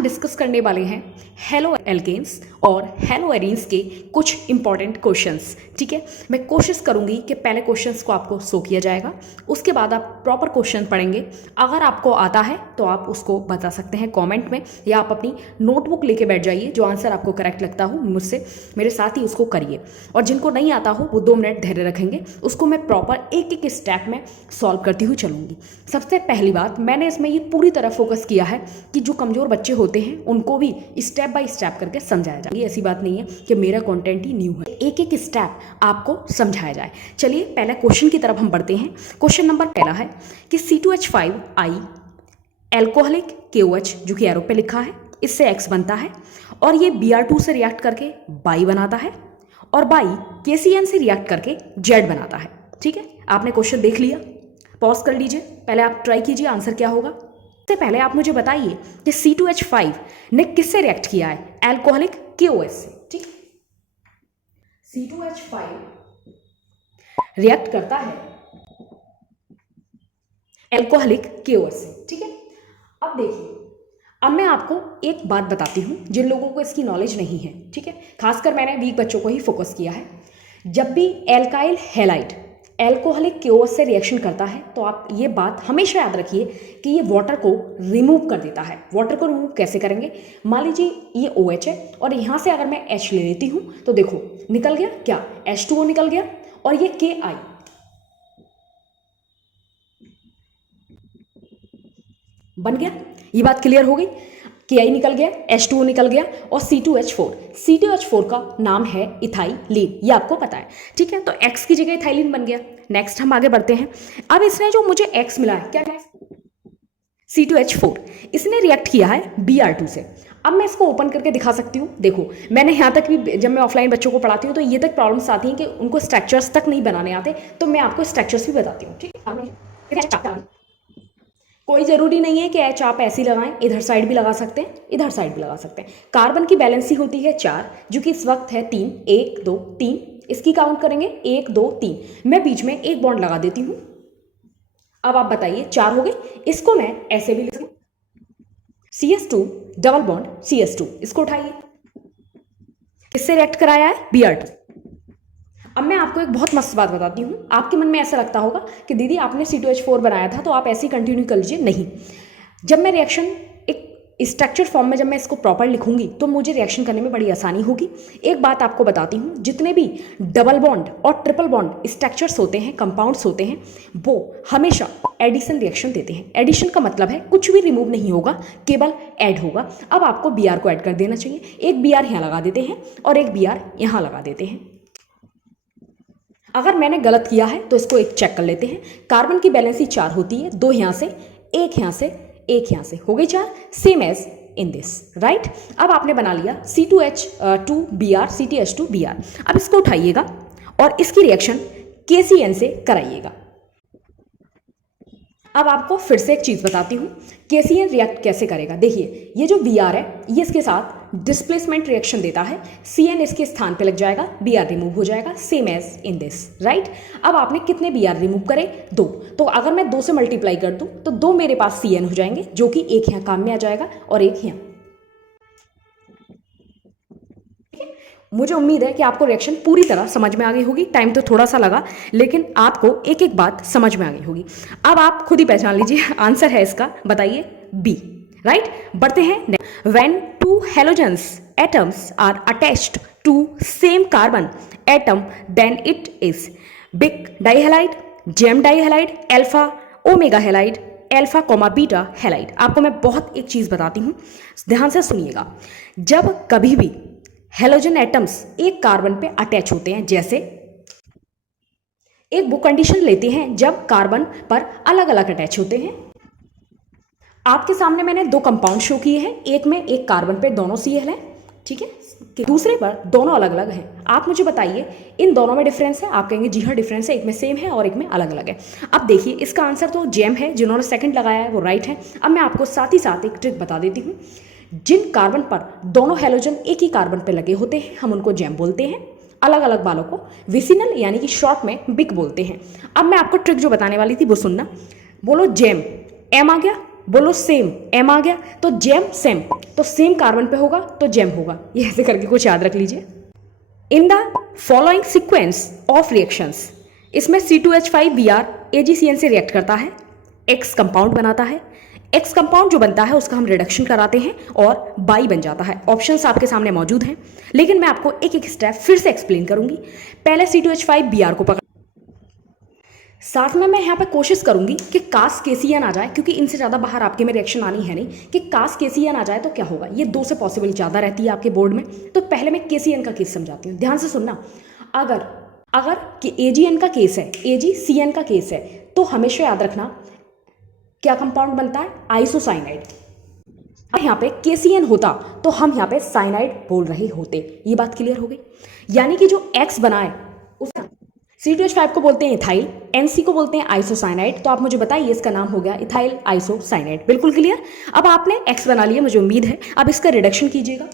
हम डिस्कस करने वाले हैं हेलो एल्केन्स और हेलो एरीन्स के कुछ इंपॉर्टेंट क्वेश्चंस। ठीक है, मैं कोशिश करूंगी कि पहले क्वेश्चंस को आपको शो किया जाएगा, उसके बाद आप प्रॉपर क्वेश्चन पढ़ेंगे। अगर आपको आता है तो आप उसको बता सकते हैं कमेंट में, या आप अपनी नोटबुक लेके बैठ जाइए, जो आंसर आपको करेक्ट लगता हो मुझसे मेरे साथ ही उसको करिए। और जिनको नहीं आता हो वो 2 मिनट धैर्य रखेंगे, उसको मैं प्रॉपर एक एक स्टेप में सॉल्व करती हुई चलूंगी। सबसे पहली बात, मैंने इसमें ये पूरी तरह फोकस किया है कि जो कमज़ोर बच्चे होते हैं उनको भी स्टेप बाय स्टेप करके समझाया जाए। ऐसी बात नहीं है कि मेरा कंटेंट ही न्यू है, एक एक स्टेप आपको समझाया जाए। चलिए पहले क्वेश्चन की तरफ हम बढ़ते हैं। क्वेश्चन नंबर पहला है कि C2H5I एल्कोहलिक KOH, जो कि एरो पे लिखा है, इससे X बनता है और ये Br2 से रिएक्ट करके बाई बनाता है और बाई KCN से रिएक्ट करके Z बनाता है। ठीक है, आपने क्वेश्चन देख लिया, पॉज कर लीजिए, पहले आप ट्राई कीजिए आंसर क्या होगा। सबसे पहले आप मुझे बताइए कि C2H5 ने किससे रिएक्ट किया है? एल्कोहलिक KOH से। ठीक, C2H5 रिएक्ट करता है एल्कोहलिक KOH से। ठीक है, अब देखिए, अब मैं आपको एक बात बताती हूं जिन लोगों को इसकी नॉलेज नहीं है। ठीक है, खासकर मैंने वीक बच्चों को ही फोकस किया है। जब भी एल्काइल हैलाइड एल्कोहलिक KOH से रिएक्शन करता है तो आप ये बात हमेशा याद रखिए कि ये वाटर को रिमूव कर देता है। वाटर को रिमूव कैसे करेंगे? मान लीजिए ये OH है और यहाँ से अगर मैं H ले लेती हूँ तो देखो निकल गया क्या, H2O निकल गया, और ये KI बन गया। ये बात क्लियर हो गई, KI निकल गया, H2O निकल गया और C2H4 का नाम है इथाइलीन, ये आपको पता है। ठीक है, तो X की जगह इथाइलीन बन गया। नेक्स्ट हम आगे बढ़ते हैं। अब इसने जो मुझे X मिला है, क्या है? C2H4, इसने रिएक्ट किया है Br2 से। अब मैं इसको ओपन करके दिखा सकती हूँ। देखो, मैंने यहाँ तक भी, जब मैं ऑफलाइन बच्चों को पढ़ाती हूँ तो ये तक प्रॉब्लम्स आती हैं कि उनको स्ट्रक्चर्स तक नहीं बनाने आते, तो मैं आपको स्ट्रक्चर्स भी बताती हूँ। ठीक है, कोई ज़रूरी नहीं है कि H आप ऐसी लगाएं, इधर साइड भी लगा सकते हैं, इधर साइड भी लगा सकते हैं। कार्बन की बैलेंसी होती है 4, जो कि इस वक्त है 3, 1 2 3। इसकी काउंट करेंगे 1 2 3, मैं बीच में एक बॉन्ड लगा देती हूँ। अब आप बताइए, 4 हो गए। इसको मैं ऐसे भी लिख सकती हूँ, CS2 डबल बॉन्ड CS2, इसको उठाइए, इससे रिएक्ट कराया है Br2। अब मैं आपको एक बहुत मस्त बात बताती हूँ। आपके मन में ऐसा लगता होगा कि दीदी आपने C2H4 बनाया था तो आप ऐसे ही कंटिन्यू कर लीजिए। नहीं, जब मैं रिएक्शन एक स्ट्रक्चर फॉर्म में, जब मैं इसको प्रॉपर लिखूंगी तो मुझे रिएक्शन करने में बड़ी आसानी होगी। एक बात आपको बताती हूँ, जितने भी डबल बॉन्ड और ट्रिपल बॉन्ड स्ट्रक्चर्स होते हैं, कंपाउंड्स होते हैं, वो हमेशा एडिशन रिएक्शन देते हैं। एडिशन का मतलब है कुछ भी रिमूव नहीं होगा, केवल ऐड होगा। अब आपको Br को ऐड कर देना चाहिए। एक Br यहाँ लगा देते हैं और एक Br यहाँ लगा देते हैं। अगर मैंने गलत किया है तो इसको एक चेक कर लेते हैं। कार्बन की बैलेंसी 4 होती है, 2 यहाँ से, 1 यहाँ से, 1 यहाँ से, हो गई 4, same as in this, right. अब आपने बना लिया C2H2Br, CTH2Br। अब इसको उठाइएगा और इसकी रिएक्शन KCN से कराइएगा। अब आपको फिर से एक चीज़ बताती हूँ, KCN रिएक्ट कैसे करेगा। देखिए, ये जो Br है ये इसके साथ डिस्प्लेसमेंट रिएक्शन देता है, CN इसके स्थान पे लग जाएगा, Br रिमूव हो जाएगा, same as in this, right. अब आपने कितने Br रिमूव करे? 2। तो अगर मैं 2 से मल्टीप्लाई कर दूँ तो 2 मेरे पास CN हो जाएंगे, जो कि एक यहाँ काम में आ जाएगा और एक यहाँ। मुझे उम्मीद है कि आपको रिएक्शन पूरी तरह समझ में आ गई होगी। टाइम तो थोड़ा सा लगा, लेकिन आपको एक एक बात समझ में आ गई होगी। अब आप खुद ही पहचान लीजिए, आंसर है इसका, बताइए B, राइट। बढ़ते हैं। When 2 halogens atoms are attached to same carbon atom, then it is big dihalide, gem dihalide, alpha omega halide, alpha comma beta halide. आपको मैं बहुत एक चीज़ बताती हूँ, ध्यान से सुनिएगा। जब कभी भी हेलोजन एटम्स एक कार्बन पे अटैच होते हैं, जैसे एक वो कंडीशन लेते हैं जब कार्बन पर अलग अलग अटैच होते हैं। आपके सामने मैंने 2 कंपाउंड शो किए हैं, एक में एक कार्बन पे दोनों Cl हैं, ठीक है, दूसरे पर दोनों अलग अलग हैं। आप मुझे बताइए इन दोनों में डिफरेंस है? आप कहेंगे जी हाँ डिफरेंस है, एक में सेम है और एक में अलग अलग है। अब देखिए, इसका आंसर तो जेम है, जिन्होंने सेकंड लगाया है वो राइट है। अब मैं आपको साथ ही साथ एक ट्रिक बता देती हूँ। जिन कार्बन पर दोनों हेलोजन एक ही कार्बन पर लगे होते हैं हम उनको जेम बोलते हैं, अलग अलग वालों को विसिनल यानी कि शॉर्ट में बिग बोलते हैं। अब मैं आपको ट्रिक जो बताने वाली थी वो सुनना। बोलो जेम, एम आ गया, बोलो सेम, एम आ गया तो जेम सेम, तो सेम कार्बन पे होगा तो जेम होगा। ये ऐसे करके कुछ याद रख लीजिए। In the following sequence of reactions, इसमें C2H5Br AgCN से रिएक्ट करता है, X कंपाउंड बनाता है। X कंपाउंड जो बनता है उसका हम रिडक्शन कराते हैं और बाई बन जाता है। ऑप्शंस आपके सामने मौजूद हैं, लेकिन मैं आपको एक एक स्टेप फिर से एक्सप्लेन करूंगी। पहले C2H5Br को पकड़, साथ में मैं यहाँ पे कोशिश करूंगी कि कास KCN आ जाए, क्योंकि इनसे ज़्यादा बाहर आपके में रिएक्शन आनी है नहीं। कि कास KCN आ जाए तो क्या होगा, ये 2 से पॉसिबल ज़्यादा रहती है आपके बोर्ड में। तो पहले मैं KCN का केस समझाती हूँ, ध्यान से सुनना। अगर कि AgN का केस है, AgCN का केस है, तो हमेशा याद रखना क्या कंपाउंड बनता है, आइसोसाइनाइड। अब यहाँ पे KCN होता तो हम यहाँ पे साइनाइड बोल रहे होते। ये बात क्लियर हो गई। यानी कि जो X बनाए उस C2H5 को बोलते हैं इथाइल, NC को बोलते हैं आइसोसाइनाइड। तो आप मुझे बताइए इसका नाम हो गया इथाइल आइसोसाइनाइड। बिल्कुल क्लियर। अब आपने X बना लिया, मुझे उम्मीद है। अब इसका रिडक्शन कीजिएगा।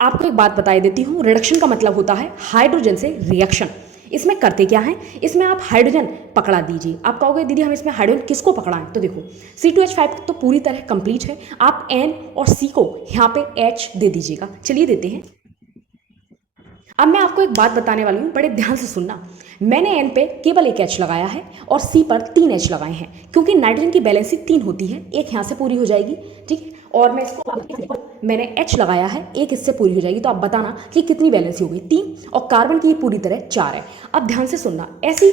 आपको एक बात बताई देती हूँ, रिडक्शन का मतलब होता है हाइड्रोजन से रिएक्शन। इसमें करते क्या है, इसमें आप हाइड्रोजन पकड़ा दीजिए। आप कहोगे दीदी हम इसमें हाइड्रोजन किसको पकड़ाएं, तो देखो C2H5 तो पूरी तरह कंप्लीट है, आप N और C को यहाँ पे H दे दीजिएगा। चलिए देते हैं। अब मैं आपको एक बात बताने वाली हूँ, बड़े ध्यान से सुनना। मैंने N पे केवल एक H लगाया है और C पर 3 H लगाए हैं, क्योंकि नाइट्रोजन की बैलेंसी 3 होती है, एक यहाँ से पूरी हो जाएगी, ठीक है। और मैं इसको मैंने H लगाया है, एक इससे पूरी हो जाएगी। तो आप बताना कि कितनी बैलेंसी हो गई, 3, और कार्बन की पूरी तरह 4 है। अब ध्यान से सुनना, ऐसी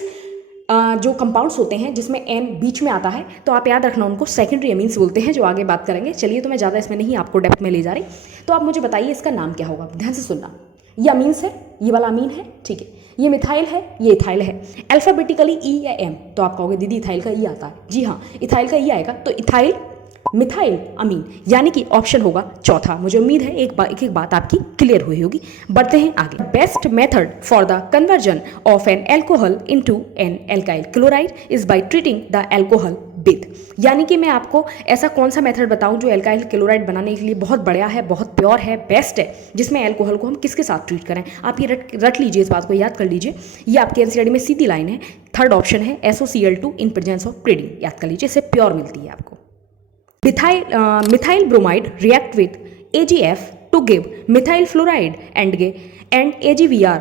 जो कंपाउंड्स होते हैं जिसमें N बीच में आता है, तो आप याद रखना उनको सेकेंडरी अमीन्स बोलते हैं, जो आगे बात करेंगे। चलिए, तो मैं ज़्यादा इसमें नहीं आपको डेप्थ में ले जा रही। तो आप मुझे बताइए इसका नाम क्या होगा। ध्यान से सुनना, ये अमीन्स है, ये वाला अमीन है, ठीक है। ये मिथाइल है, ये इथाइल है। अल्फाबेटिकली E या M, तो आप कहोगे दीदी इथाइल का E आता है। जी हाँ, इथाइल का E आएगा। तो इथाइल मिथाइल अमीन, यानी कि ऑप्शन होगा चौथा। मुझे उम्मीद है एक बात आपकी क्लियर हुई होगी। बढ़ते हैं आगे। Best method for the conversion of an alcohol into an alkyl chloride is by treating the alcohol with, यानी कि मैं आपको ऐसा कौन सा मेथड बताऊं जो एल्काइल क्लोराइड बनाने के लिए बहुत बढ़िया है, बहुत प्योर है, बेस्ट है, जिसमें एल्कोहल को हम किसके साथ ट्रीट करें। आप ये रट लीजिए, इस बात को याद कर लीजिए। ये आपके एनसीईआरटी में सीधी लाइन है। थर्ड ऑप्शन है SOCl2 इन प्रेजेंस ऑफ प्रीडिन। याद कर लीजिए, इससे प्योर मिलती है आपको। Methyl bromide react with AgF to give methyl fluoride and AgBr.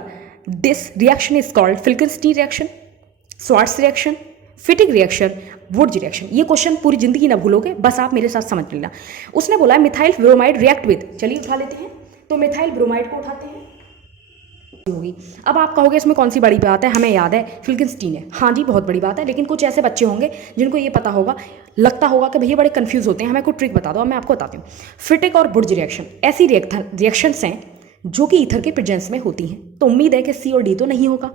This reaction is called Falkenstein reaction, Schwarz reaction, Fittig reaction, Wurtz reaction. ये क्वेश्चन पूरी जिंदगी ना भूलोगे, बस आप मेरे साथ समझ लेना। उसने बोला मिथाइल ब्रोमाइड रिएक्ट विद, चलिए उठा लेते हैं। तो मिथाइल ब्रोमाइड को उठाते हैं, होगी। अब आप कहोगे इसमें कौन सी बड़ी बात है, हमें याद है फिल्किंस्टीन है। हाँ जी, बहुत बड़ी बात है, लेकिन कुछ ऐसे बच्चे होंगे जिनको ये पता होगा, लगता होगा कि भैया बड़े कंफ्यूज होते हैं, हमें कोई ट्रिक बता दो। मैं आपको बताती हूँ। फिटिक और वुड्स रिएक्शन ऐसी रिएक्शंस हैं जो कि ईथर के प्रेजेंस में होती हैं। तो उम्मीद है कि C और D तो नहीं होगा,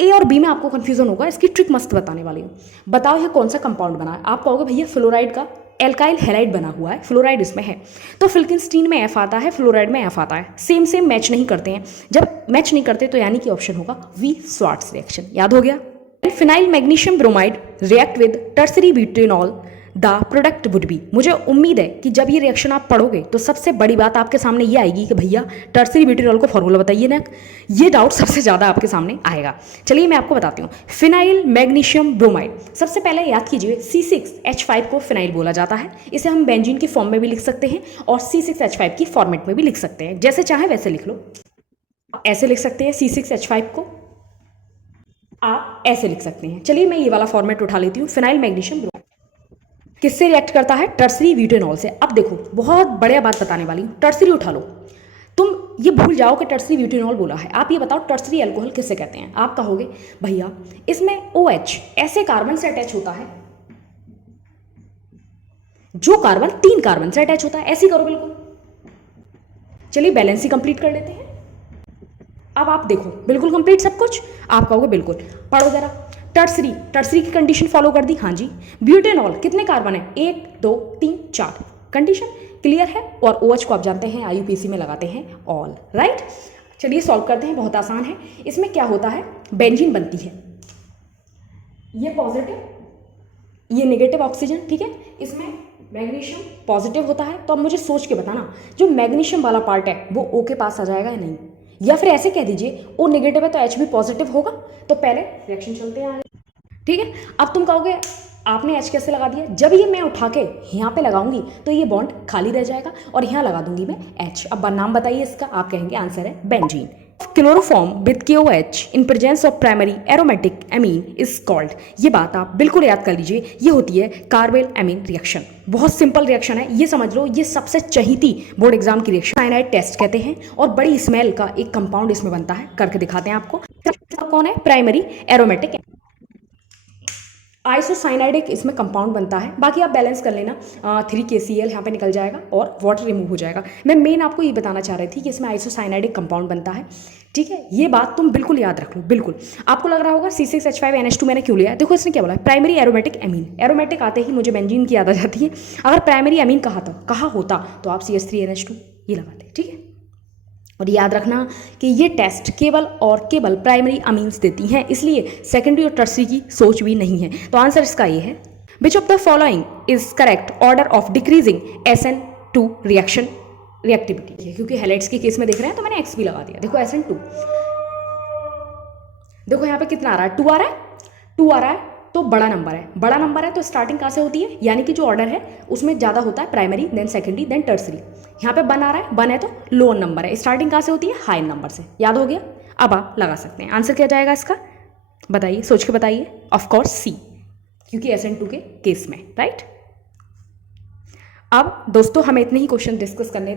A और B में आपको कंफ्यूजन होगा। इसकी ट्रिक मस्त बताने वाली हूँ। बताओ यह कौन सा कंपाउंड बना है। आप कहोगे भैया फ्लोराइड का एल्काइल हैलाइड बना हुआ है, फ्लोराइड इसमें है। तो फिल्किंस्टीन में F आता है, फ्लोराइड में F आता है। सेम मैच नहीं करते हैं। जब मैच नहीं करते तो यानी कि ऑप्शन होगा V, स्वार्ट्स रिएक्शन। याद हो गया। Phenyl magnesium bromide react with tertiary butanol, the product would be. मुझे उम्मीद है कि जब ये रिएक्शन आप पढ़ोगे तो सबसे बड़ी बात आपके सामने ये आएगी कि भैया टर्सरी ब्यूटेनॉल को फॉर्मूला बताइए ना। ये डाउट सबसे ज़्यादा आपके सामने आएगा। चलिए मैं आपको बताती हूँ। फिनाइल मैग्नीशियम ब्रोमाइड, सबसे पहले याद कीजिए C6H5 को फिनाइल बोला जाता है। इसे हम बेंजीन की फॉर्म में भी लिख सकते हैं और C6H5 की फॉर्मेट में भी लिख सकते हैं, जैसे चाहे वैसे लिख लो। ऐसे लिख सकते हैं C6H5 को, आप ऐसे लिख सकते हैं। चलिए मैं ये वाला फॉर्मेट उठा लेती हूँ। फिनाइल मैग्नीशियम ब्रोमाइड किससे रिएक्ट करता है, टर्सरी ब्यूटेनॉल से। अब देखो बहुत बढ़िया बात बताने वाली हूँ। टर्सरी उठा लो, तुम ये भूल जाओ कि टर्सरी ब्यूटेनॉल बोला है। आप ये बताओ टर्सरी अल्कोहल किससे कहते हैं। आप कहोगे भैया इसमें OH ऐसे कार्बन से अटैच होता है जो कार्बन 3 कार्बन से अटैच होता है। ऐसी करो बिल्कुल। चलिए बैलेंस कंप्लीट कर लेते हैं। अब आप देखो बिल्कुल कंप्लीट सब कुछ। आप कहोगे बिल्कुल, पढ़ो जरा। टर्सरी की कंडीशन फॉलो कर दी, हाँ जी। ब्यूटेनॉल कितने कार्बन है, 1 2 3 4, कंडीशन क्लियर है। और OH को आप जानते हैं IUPAC में लगाते हैं ऑल, राइट। चलिए सॉल्व करते हैं, बहुत आसान है। इसमें क्या होता है, बेंजीन बनती है, ये पॉजिटिव ये नेगेटिव ऑक्सीजन, ठीक है। इसमें मैग्नीशियम पॉजिटिव होता है। तो अब मुझे सोच के बताना, जो मैग्नीशियम वाला पार्ट है वो O के पास आ जाएगा या नहीं, या फिर ऐसे कह दीजिए O नेगेटिव है तो H भी पॉजिटिव होगा। तो पहले रिएक्शन चलते हैं आगे, ठीक है। अब तुम कहोगे आपने H कैसे लगा दिया, जब ये मैं उठा के यहाँ पे लगाऊंगी तो ये बॉन्ड खाली रह जाएगा और यहाँ लगा दूंगी मैं H। अब नाम बताइए इसका, आप कहेंगे आंसर है benzene. Chloroform with KOH in presence of primary aromatic amine is called. ये बात आप बिल्कुल याद कर लीजिए, ये होती है कार्बेल एमीन रिएक्शन। बहुत सिंपल रिएक्शन है, ये समझ लो, ये सबसे चहीती बोर्ड एग्जाम की रिएक्शन साइनाइड टेस्ट कहते हैं। और बड़ी स्मेल का एक कंपाउंड इसमें बनता है, करके दिखाते हैं आपको। कौन है, प्राइमरी एरोमेटिक आइसोसाइनाइडिक इसमें कंपाउंड बनता है। बाकी आप बैलेंस कर लेना, 3KCl यहाँ पे निकल जाएगा और वाटर रिमूव हो जाएगा। मैं मेन आपको ये बताना चाह रही थी कि इसमें आइसोसाइनाइडिक कंपाउंड बनता है, ठीक है। ये बात तुम बिल्कुल याद रख लो, बिल्कुल। आपको लग रहा होगा C6H5NH2 मैंने क्यों लिया है, देखो इसने क्या बोला है, प्राइमरी एरोमेटिक एमीन। एरोमेटिक आते ही मुझे बेंजीन की याद आ जाती है। अगर प्राइमरी एमीन कहा होता तो आप CH3NH2 ये लगाते, ठीक है। और याद रखना कि ये टेस्ट केवल और केवल प्राइमरी अमीन्स देती हैं, इसलिए सेकेंडरी और टर्सरी की सोच भी नहीं है। तो आंसर इसका ये है, which of the following is correct order of decreasing SN2 reaction reactivity. क्योंकि हैलाइड्स के केस में देख रहे हैं तो मैंने X भी लगा दिया। देखो SN2, देखो यहाँ पे कितना आ रहा है, 2 आ रहा है, 2 आ रहा है तो बड़ा नंबर है, बड़ा नंबर है तो स्टार्टिंग कहाँ से होती है, यानी कि जो ऑर्डर है उसमें ज़्यादा होता है primary, then secondary, then tertiary. यहाँ पे 1 आ रहा है, 1 है तो लोअर नंबर है, स्टार्टिंग कहाँ से होती है, हाई नंबर से। याद हो गया, अब आप लगा सकते हैं। आंसर क्या जाएगा इसका, बताइए, सोच के बताइए। ऑफकोर्स C, क्योंकि SN2 के केस में, राइट। अब दोस्तों हमें इतने ही क्वेश्चन डिस्कस करने थे।